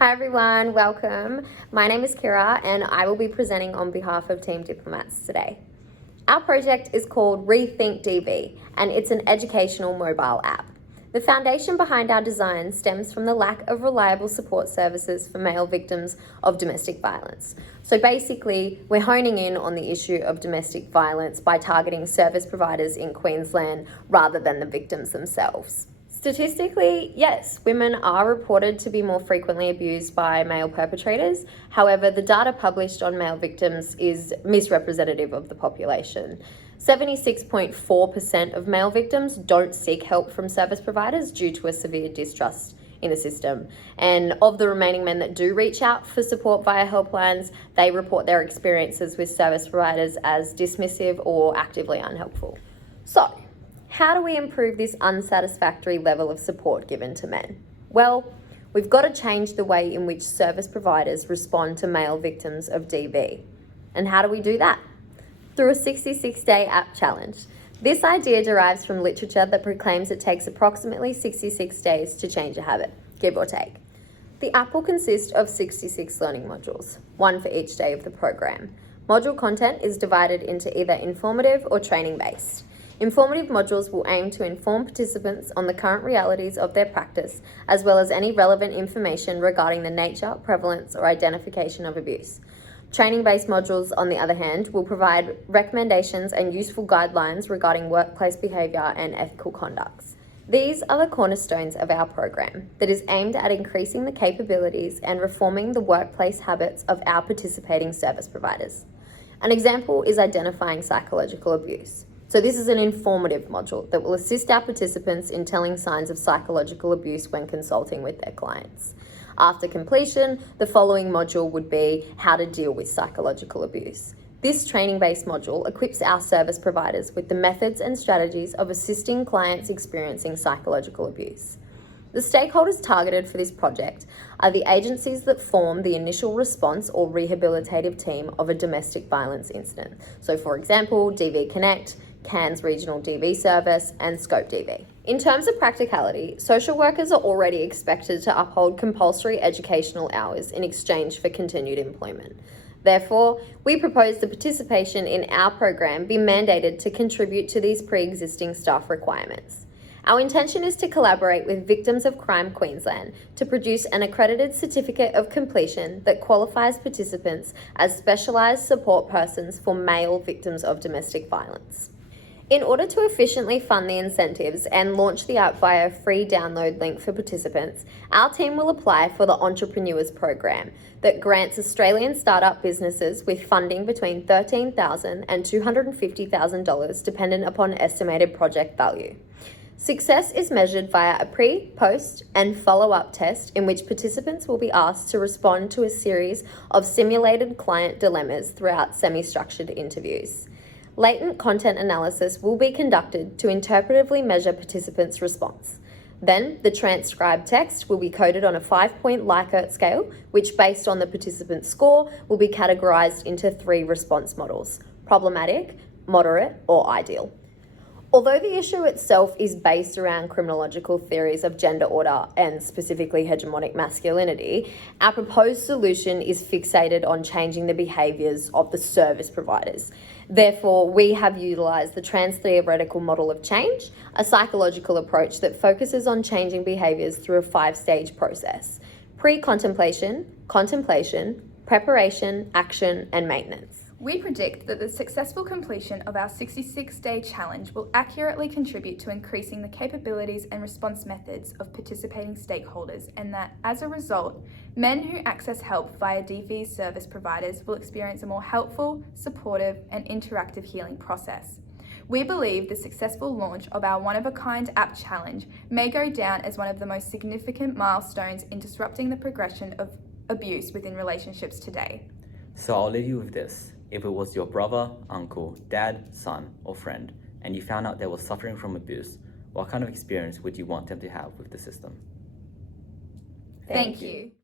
Hi everyone, welcome. My name is Kira and I will be presenting on behalf of Team Diplomats today. Our project is called Rethink DV and it's an educational mobile app. The foundation behind our design stems from the lack of reliable support services for male victims of domestic violence. So basically, we're honing in on the issue of domestic violence by targeting service providers in Queensland rather than the victims themselves. Statistically, yes, women are reported to be more frequently abused by male perpetrators. However, the data published on male victims is misrepresentative of the population. 76.4% of male victims don't seek help from service providers due to a severe distrust in the system. And of the remaining men that do reach out for support via helplines, they report their experiences with service providers as dismissive or actively unhelpful. So, how do we improve this unsatisfactory level of support given to men? Well, we've got to change the way in which service providers respond to male victims of DV. And how do we do that? Through a 66-day app challenge. This idea derives from literature that proclaims it takes approximately 66 days to change a habit, give or take. The app will consist of 66 learning modules, one for each day of the program. Module content is divided into either informative or training-based. Informative modules will aim to inform participants on the current realities of their practice, as well as any relevant information regarding the nature, prevalence, or identification of abuse. Training-based modules, on the other hand, will provide recommendations and useful guidelines regarding workplace behaviour and ethical conducts. These are the cornerstones of our program that is aimed at increasing the capabilities and reforming the workplace habits of our participating service providers. An example is identifying psychological abuse. So this is an informative module that will assist our participants in telling signs of psychological abuse when consulting with their clients. After completion, the following module would be how to deal with psychological abuse. This training-based module equips our service providers with the methods and strategies of assisting clients experiencing psychological abuse. The stakeholders targeted for this project are the agencies that form the initial response or rehabilitative team of a domestic violence incident. So for example, DV Connect, Cairns Regional DV Service, and Scope DV. In terms of practicality, social workers are already expected to uphold compulsory educational hours in exchange for continued employment. Therefore, we propose the participation in our program be mandated to contribute to these pre-existing staff requirements. Our intention is to collaborate with Victims of Crime Queensland to produce an accredited certificate of completion that qualifies participants as specialised support persons for male victims of domestic violence. In order to efficiently fund the incentives and launch the app via a free download link for participants, our team will apply for the Entrepreneurs Program that grants Australian startup businesses with funding between $13,000 and $250,000 dependent upon estimated project value. Success is measured via a pre, post, and follow-up test in which participants will be asked to respond to a series of simulated client dilemmas throughout semi-structured interviews. Latent content analysis will be conducted to interpretively measure participants' response. Then, the transcribed text will be coded on a 5-point Likert scale, which, based on the participant's score, will be categorised into 3 response models: problematic, moderate, or ideal. Although the issue itself is based around criminological theories of gender order and specifically hegemonic masculinity, our proposed solution is fixated on changing the behaviours of the service providers. Therefore, we have utilised the trans-theoretical model of change, a psychological approach that focuses on changing behaviours through a 5-stage process: pre-contemplation, contemplation, preparation, action, and maintenance. We predict that the successful completion of our 66-day challenge will accurately contribute to increasing the capabilities and response methods of participating stakeholders, and that, as a result, men who access help via DV service providers will experience a more helpful, supportive, and interactive healing process. We believe the successful launch of our one-of-a-kind app challenge may go down as one of the most significant milestones in disrupting the progression of abuse within relationships today. So I'll leave you with this. If it was your brother, uncle, dad, son, or friend, and you found out they were suffering from abuse, what kind of experience would you want them to have with the system? Thank you.